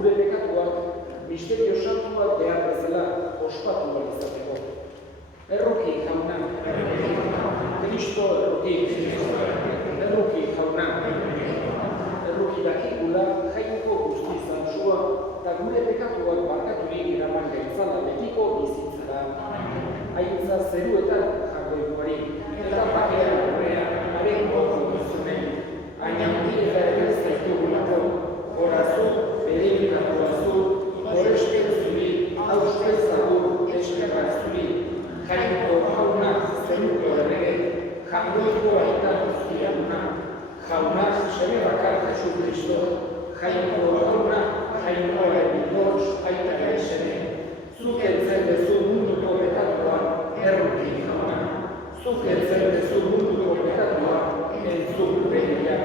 gure pekatuak misterio santuak behar bezala ospatu ahal izateko. Erruki jauna, Kristo erruki jauna, erruki dakikula jainko guzti zantzua eta gure pekatuak barkaturik eraman gaitzala betiko bizitzara. Haintza zeruetan jagoikoari, eta bakean horrea, haren gozo duzunen, hain handieta ere zaitugulako, horazu, berebikatuazu, horespen zuri, hauspen zagur, eskerrak zuri, jainko jauna zeruko errege, jangoiko aita zuriaguna, jauna seme bakar Jesu Kristo, jainko jauna, jainko erbidotz, aita gaixene, zuk entzen dezu munduko betatua, erruki jauna, zuk entzen dezu munduko betatua, entzun begiak,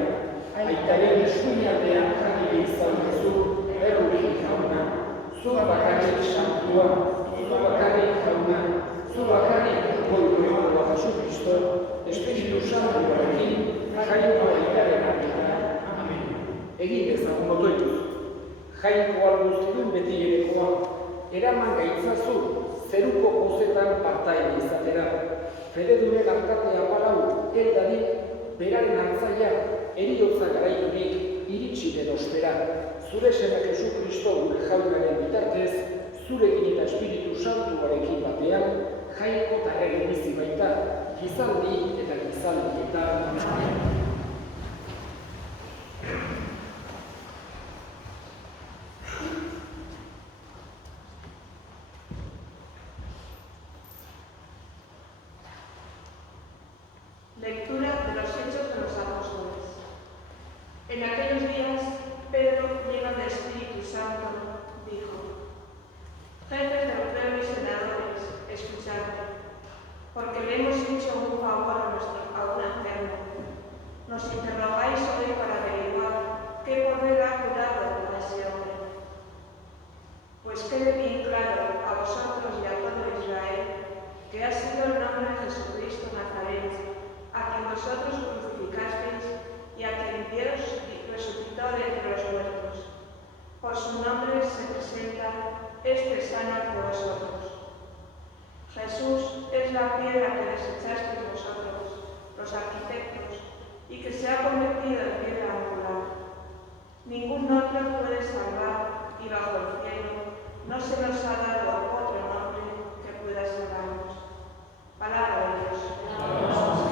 aitaren eskuinatean jarri izan dezu, erruki jauna, zu bakarrik santua, zu bakarrik jauna, zu bakarrik goikoa Jesu Kristo, Espiritu Santuarekin, jainko aitaren artean. Amen. Egin ezagun otoituz, jainko alguztidun beti erekoa, eraman gaitzazu zeruko pozetan partaide izatera. Fededuren alkatea palau, eldadik, beraren antzaia, eriotza garaiturik, iritsi den ospera. Zure seme Jesu Kristo gure jaunaren bitartez, zurekin eta Espiritu Santuarekin batean, jainko eta ere bizi baita, gizaldi eta gizaldi eta Lectura de los Hechos de los Apóstoles. En aquellos días, Pedro, lleno del Espíritu Santo, dijo: Jefes del pueblo y senadores, escuchadme, porque le hemos hecho un favor a un enfermo. Nos interrogáis hoy para averiguar qué poder ha curado a ese hombre. Pues quede bien claro a vosotros y a todo Israel que ha sido el nombre de Jesucristo Nazaret, a quien vosotros crucificasteis y a quien Dios resucitó de entre los muertos. Por su nombre se presenta este sano de vosotros. Jesús es la piedra que desechasteis vosotros, los arquitectos, y que se ha convertido en piedra angular. Ningún otro puede salvar, y bajo el cielo no se nos ha dado otro nombre que pueda salvarnos. Palabra de Dios. Amen.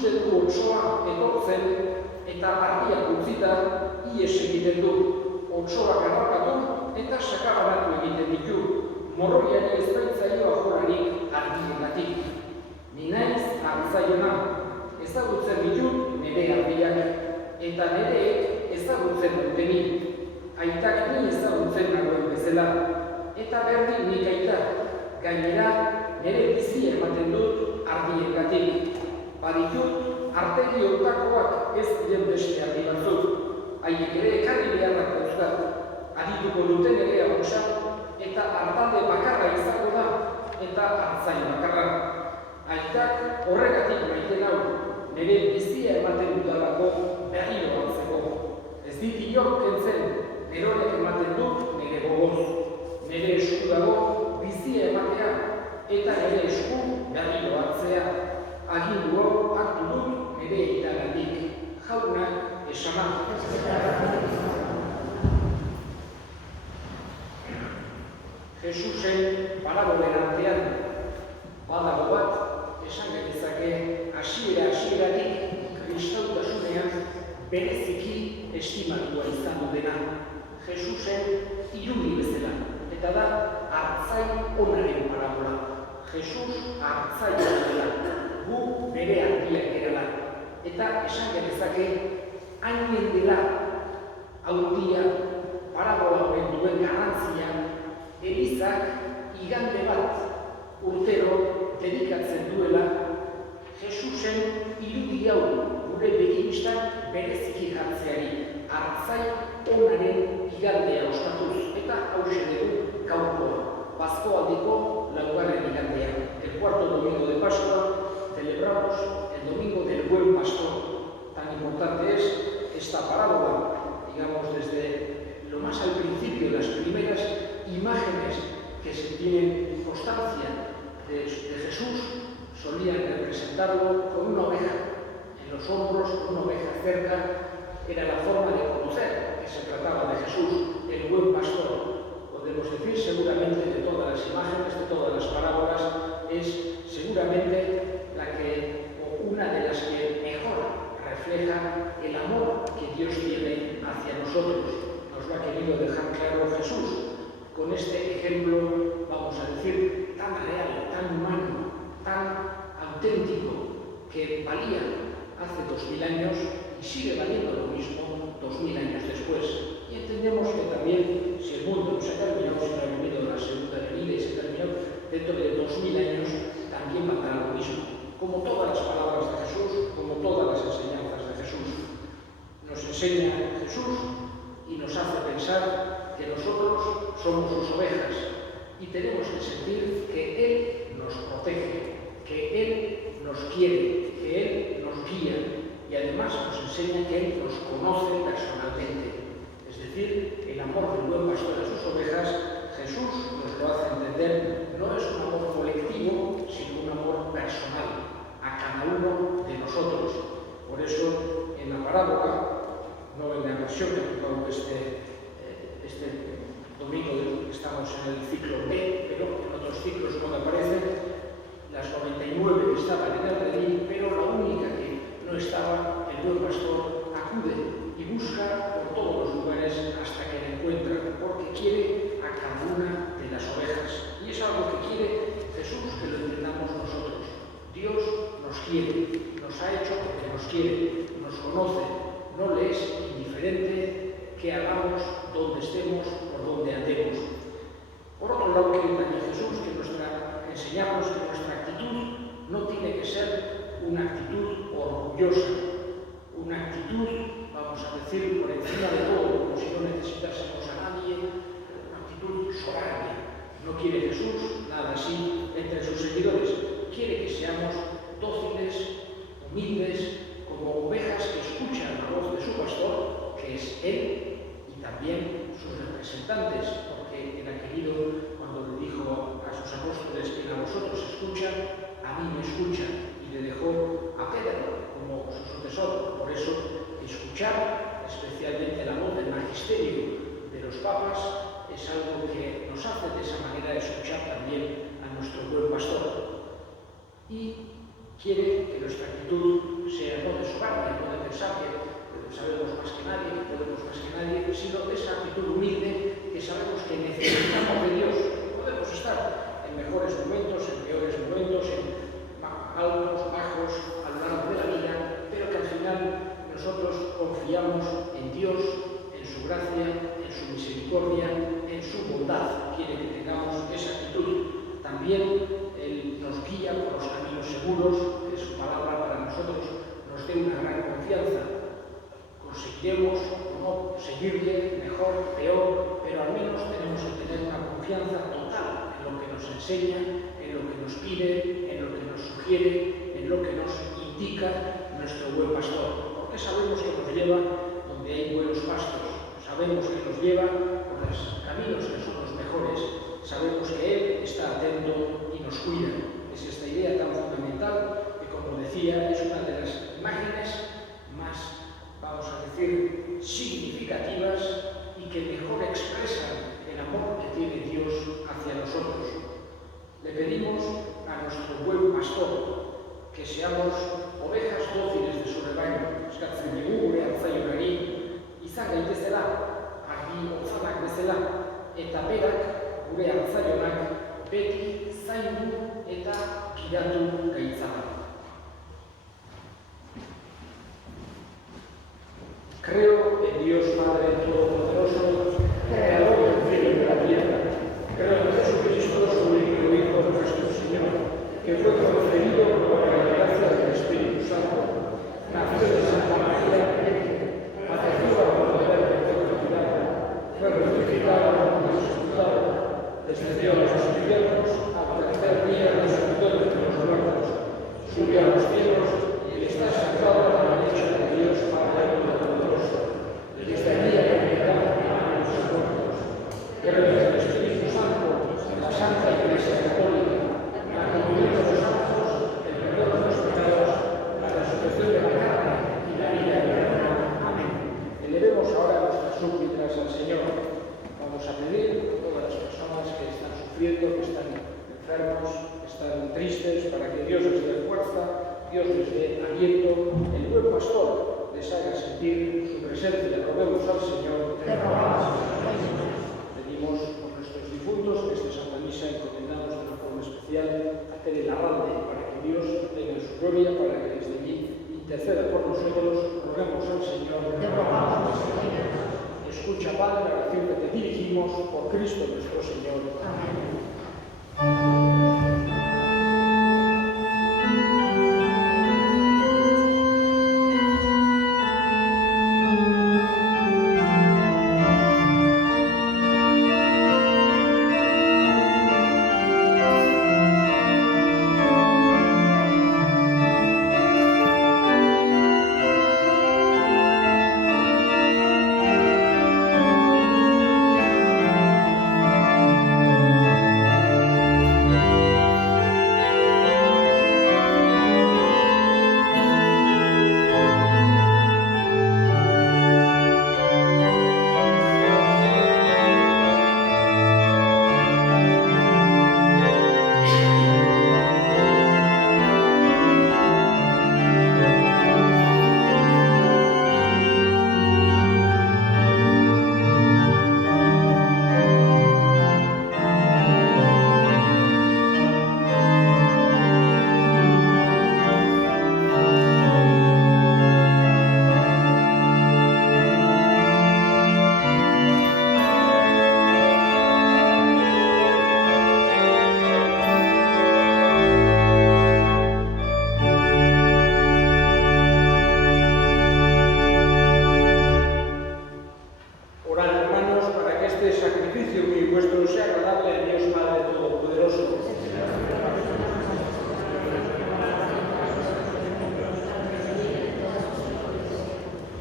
ikusten du otsoa etortzen eta ardiak utzita ihes egiten du. Otsoak errapatu eta sakabanatu egiten ditu. Morroiari ez baitzaio ajorarik ardiengatik. Ni naiz artzaiona, ezagutzen ditut nire ardiak, eta nireek ezagutzen dutenik. Aitak ni ezagutzen nagoen bezala, eta berdin nik aitak. Gainera, nire bizia ematen dut ardiengatik. Baditut, artegi hortakoak ez diren beste ardi batzuk. Haiek ere ekarri beharrak dauzkat. Adituko duten ere ahotsak, eta hartalde bakarra izango da, eta hartzain bakarra. Aitak horregatik maite nau, nire bizia ematen dudalako berriro hartzeko. Ez dit inor kentzen, neronek ematen dut nire gogoz. Nire esku dago bizia ematea, eta nire esku berriro hartzea. Agindu hau hartu dut nire itagatik. Jaunak esanak. Jesusen parabolen artean badago bat, esan genezake hasieratik kristautasunean bereziki estimatua izan dena. Jesusen irudi bezala, eta da hartzain onaren parabola. Jesus hartzain dela, gu bere ardiak gerala. Eta esan genezake hainen dela hautia parabola horren duen garrantzia. Elizak igande bat urtero dedikatzen duela Jesusen irudi hau gure beginistak bereziki jartzeari, hartzain onaren igandea ospatuz, eta hauxe dugu gaurkoa, Pascualdiko laugarren igandea. El cuarto domingo de Pascua celebramos el domingo del buen pastor. Tan importante es esta parábola, digamos desde lo más al principio, las primeras imágenes que se tienen constancia de Jesús solían representarlo con una oveja en los hombros, con una oveja cerca. Era la forma de conocer que se trataba de Jesús, el buen pastor. Podemos decir seguramente de todas las imágenes, de todas las parábolas, es seguramente la que, o una de las que mejor refleja el amor que Dios tiene hacia nosotros. Nos lo ha querido dejar claro Jesús. Con este ejemplo, vamos a decir, tan real, tan humano, tan auténtico, que valía hace 2000 años y sigue valiendo lo mismo 2000 años después. Y entendemos que también, si el mundo no se ha terminado, si no ha vivido la segunda venida y se terminó dentro de 2000 años, también valdrá lo mismo. Como todas las palabras de Jesús, como todas las enseñanzas de Jesús. Nos enseña Jesús y nos hace pensar que nosotros somos sus ovejas y tenemos que sentir que Él nos protege, que Él nos quiere, que Él nos guía y además nos enseña que Él nos conoce personalmente. Es decir, el amor del buen pastor a sus ovejas, Jesús nos lo hace entender, no es un amor colectivo, sino un amor personal a cada uno de nosotros. Por eso, en la parábola, no en la versión que tocamos este domingo, estamos en el ciclo B, pero en otros ciclos cuando aparecen, las 99 que estaban en el redil, pero la única que no estaba, el buen pastor acude y busca por todos los lugares hasta que la encuentra, porque quiere a cada una de las ovejas. Y es algo que quiere Jesús, que lo entendamos nosotros. Dios nos quiere, nos ha hecho porque nos quiere, nos conoce, no le es indiferente que hagamos donde estemos, por donde andemos. Por otro lado, quiere también Jesús que enseñamos que nuestra actitud no tiene que ser una actitud orgullosa, una actitud, vamos a decir, por encima de todo, como si no necesitásemos a nadie, una actitud soberbia. No quiere Jesús nada así entre sus seguidores. Quiere que seamos dóciles, humildes, como ovejas que escuchan la voz de su pastor, que es Él, y también sus representantes, porque Él ha querido, cuando le dijo a sus apóstoles que a vosotros escuchan, a mí me escuchan, y le dejó a Pedro como su sucesor. Por eso, escuchar, especialmente la voz del magisterio de los papas, es algo que nos hace de esa manera escuchar también a nuestro buen pastor. Y quiere que nuestra actitud sea no de soberbia, no de pensar que sabemos más que nadie, que podemos más que nadie, sino de esa actitud humilde que sabemos que necesitamos de Dios. Podemos estar en mejores momentos, en peores momentos, en altos, bajos, a lo largo de la vida, pero que al final nosotros confiamos en Dios, en su gracia, en su misericordia, en su bondad. Quiere que tengamos esa actitud. También Él nos guía por los caminos seguros, que su palabra para nosotros nos dé una gran confianza. Conseguiremos o no seguirle, mejor, peor, pero al menos tenemos que tener una confianza total en lo que nos enseña, en lo que nos pide, en lo que nos sugiere, en lo que nos indica nuestro buen pastor. Porque sabemos que nos lleva donde hay buenos pastos, sabemos que nos lleva por los caminos que son los mejores, sabemos que Él está atento y nos cuida. Es esta idea tan fundamental que, como decía, es una de las imágenes más, vamos a decir, significativas y que mejor expresan el amor que tiene Dios hacia nosotros. Le pedimos a nuestro buen pastor que seamos ovejas dóciles de su rebaño, eskatzen digu gure hartzailorari, izan gaitezela, argi otzanak bezala, eta berak gure hartzailonak beti zaindu eta gidatu gaitzala. Creo en Dios Padre Todopoderoso, Creador del cielo y de la tierra. Creo en Jesucristo, su único Hijo, nuestro Señor, que fue concebido por la gracia del Espíritu Santo, nació de Santa María, padeció bajo el poder del Pilato, fue crucificado, resucitado, descendió a los infiernos, al tercer día resucitó entre los muertos, subió a los cielos y está sentado a la derecha de Dios Padre Todopoderoso. Desde allí reunirá a los muertos. Creo en el Espíritu Santo, en la Santa Iglesia Católica, la comunión de los santos, el perdón de los pecados, la resurrección de la carne y la vida eterna. Amén. Elevemos ahora nuestras súplicas al Señor. Vamos a pedir a todas las personas que están sufriendo, que están enfermos, que están tristes, para que Dios les dé fuerza, Dios les dé aliento, el buen pastor les haga sentir su presencia. Roguemos al Señor. Pedimos por nuestros difuntos que esta Santa Misa encomendamos de una forma especial a Tere Larralde, para que Dios tenga su gloria, para que desde allí interceda por nosotros. Roguemos al Señor. Escucha, Padre, la oración que te dirigimos por Cristo nuestro Señor. Amén.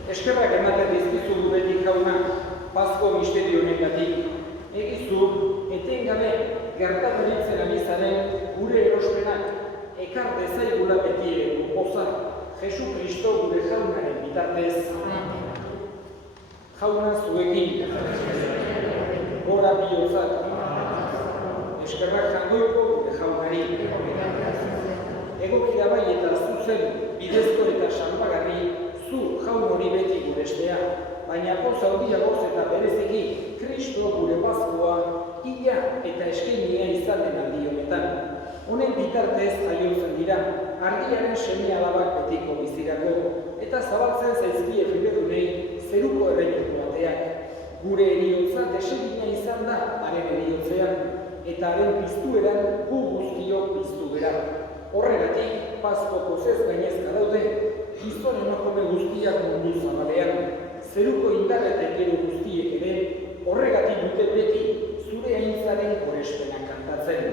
Eskerrak ematen dizkizu beti jauna, Pasko misterio honengatik. Egizu, etengabe gertakaritzen ari zaren gure erospenak, ekar dezaigula beti poza, Jesu Kristo gure jaunaren bitartez. Jauna zuekin, gora bihotzak, eskerrak jangoiko gure jaunari. Egokia bai eta zuzen, bidezko eta salbagarri zu jaun hori beti gurestea, baina poz handiagoz eta bereziki Kristo gure Paskua hila eta eskainia izaten aldi honetan. Honen bitartez jaiotzen dira, argiaren seme-alabak betiko bizirako, eta zabaltzen zaizkie fibedunei zeruko erreinuko bateak. Gure eriotza desegina izan da haren eriotzean, eta haren piztueran gu guztiok piztu gara. Horregatik, Pasko pozez gainezka daude, gizon emakume guztiak mundu zabalean, zeruko indar eta ekero guztiek ere, horregatik dute beti zure aintzaren gorespena kantatzen.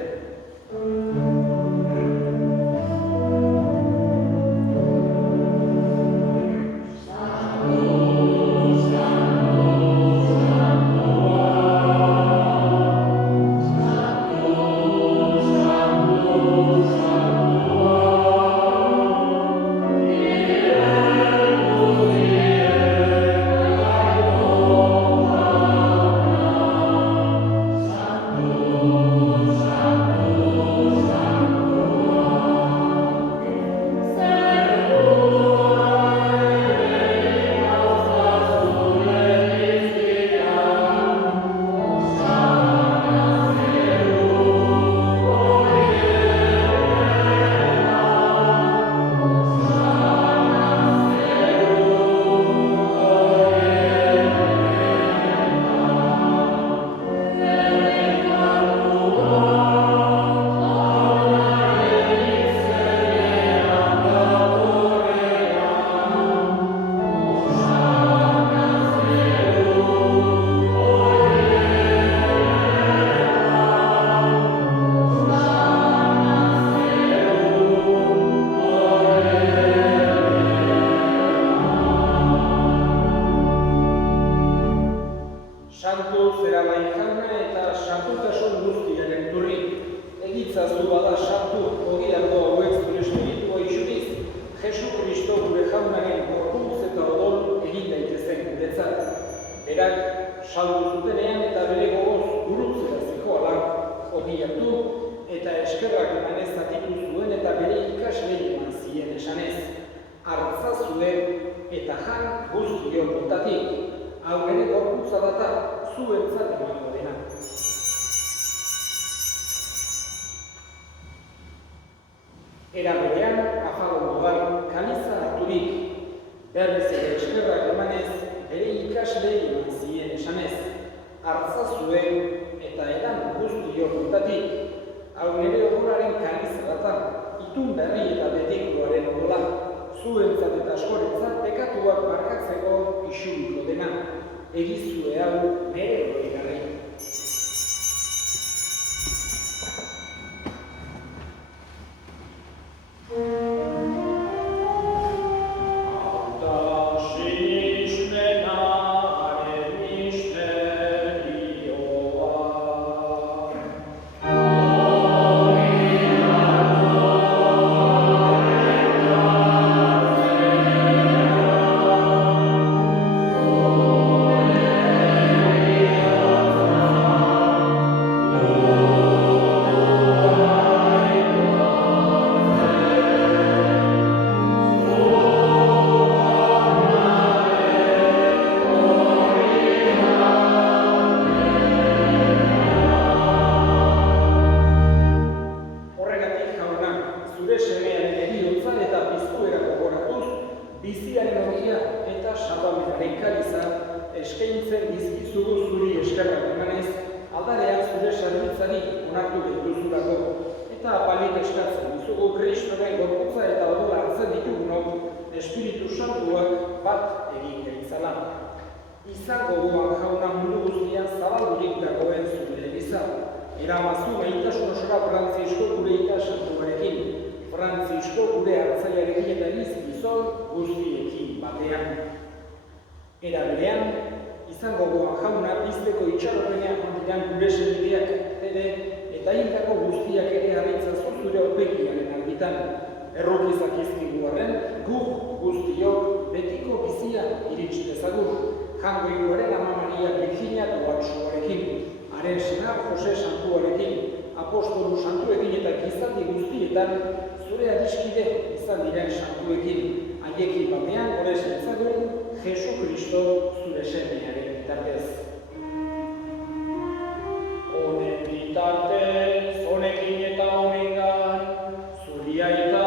Era berean, afago modan, kamiza harturik, berriz ere eskerrak emanez, bere ikaslei eman zien esanez, hartza zuen eta edan guztio puntatik, hau nire ogoraren kamiza data, itun berri eta betikoaren odola, zuentzat eta askorentzat pekatuak barkatzeko isuriko dena, egizue hau nire hori garri. Era berean, izango goa jauna pizteko itxaropenean jondiran gure senideak ere eta hildako guztiak ere harritza zure aurpegiaren argitan. Errokizak izkigu arren, guk guztiok betiko bizia iritsi dezagun. Jango iguaren Ama Maria Virginia Duatxoarekin, haren senar Jose Santuarekin, apostolu santuekin eta gizaldi guztietan zure adiskide izan diren santuekin, haiekin batean gure zentzagun Jesu Kristo zure semearen bitartez. Honen bitartez, honekin eta honengan, zuri aita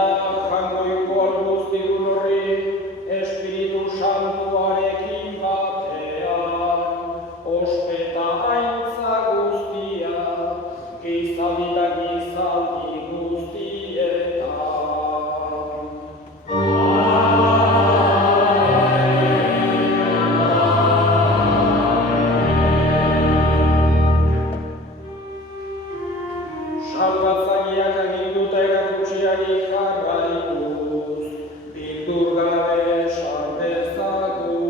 jangoiko alguztidun horri, Espiritu Santuarekin batean, ospeta aintza guztia, gizaldi da gizaldi guztietan. Salbatzaileak aginduta erakutsiari jarraituz, bildur gabe esan dezagun.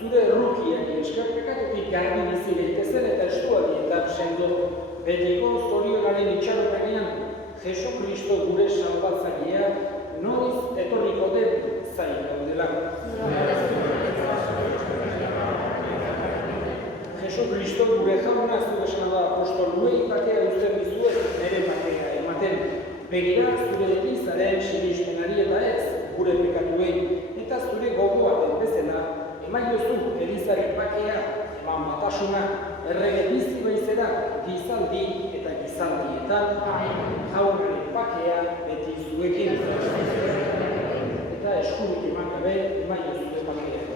Zure errukiak eskerpekatutik garbi bizi daitezen eta eskualdietan sendo betiko zorionaren itxaropenean Jesu Kristo gure salbatzailea noiz etorriko den zain gaudela. Jesu Kristo gure jauna zure esan da apostol nuei bakea uzten dizuet nire bakea ematen. Begira zure elizaren sinismenari eta ez gure pekatuei eta zure gogoa den bezala eman jozu elizaren bakea, eman batasuna, errege bizi baizera, gizaldi eta gizaldietan, jaunaren bakea beti zuekin. Eta eskurik eman gabe, eman jozu bakea.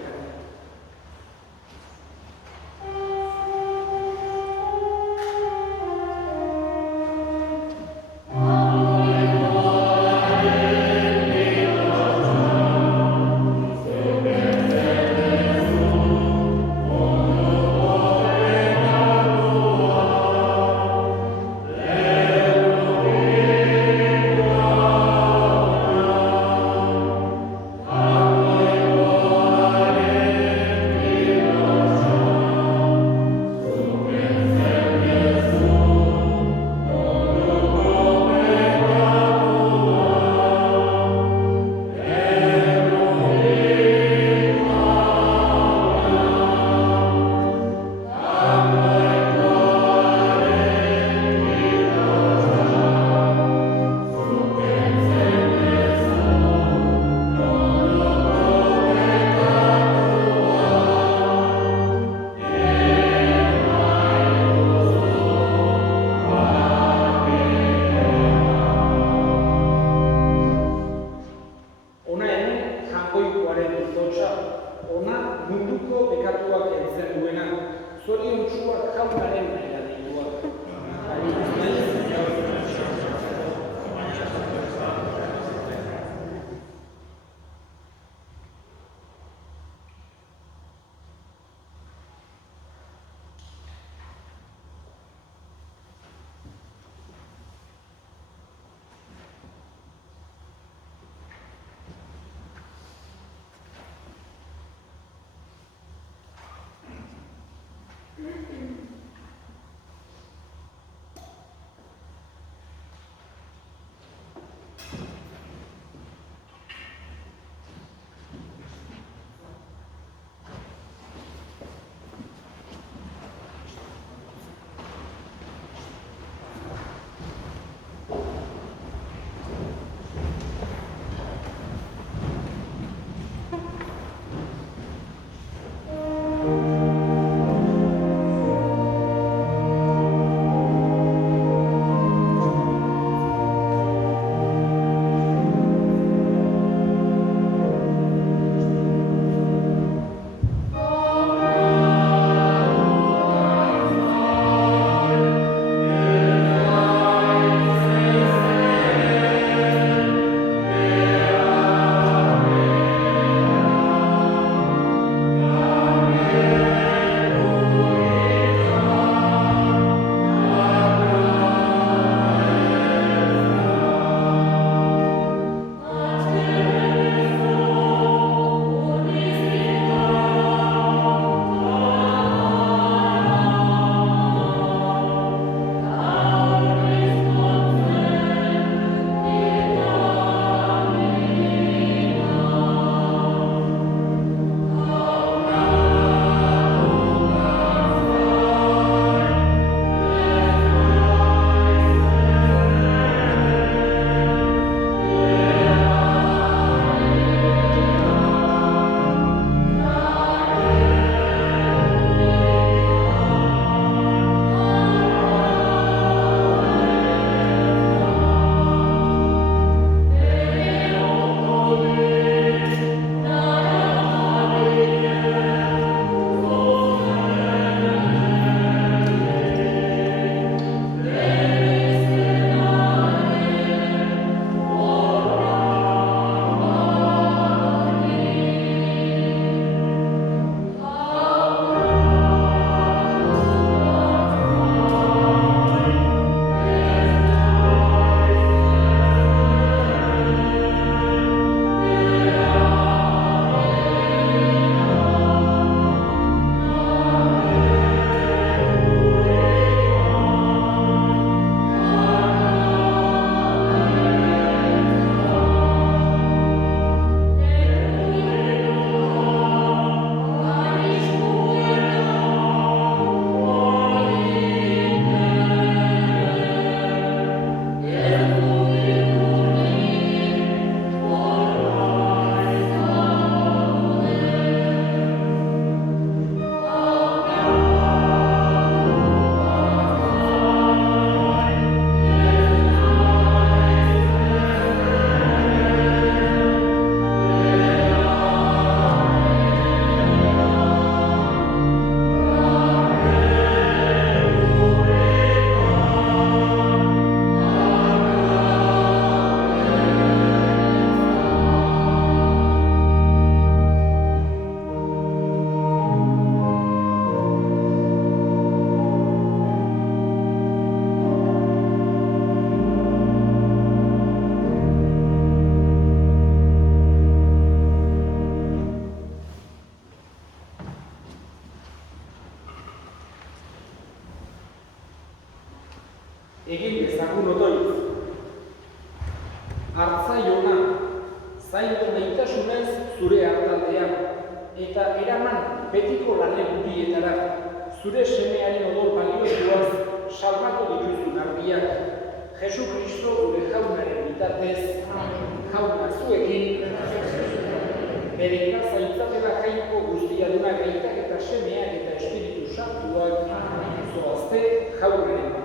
Egin dezagun otoitz. Hartzaiona, zaindu maitasunez zure hartaldea, eta eraman betiko lanen gurietara, zure semearen odol baliosuaz salbatu dituzun argiak. Jesu Kristo gure jaunaren bitartez, jauna zuekin, bere zaintzatela jainko guztiaduna gaitak eta semeak eta Espiritu Santuak, zoazte jaunaren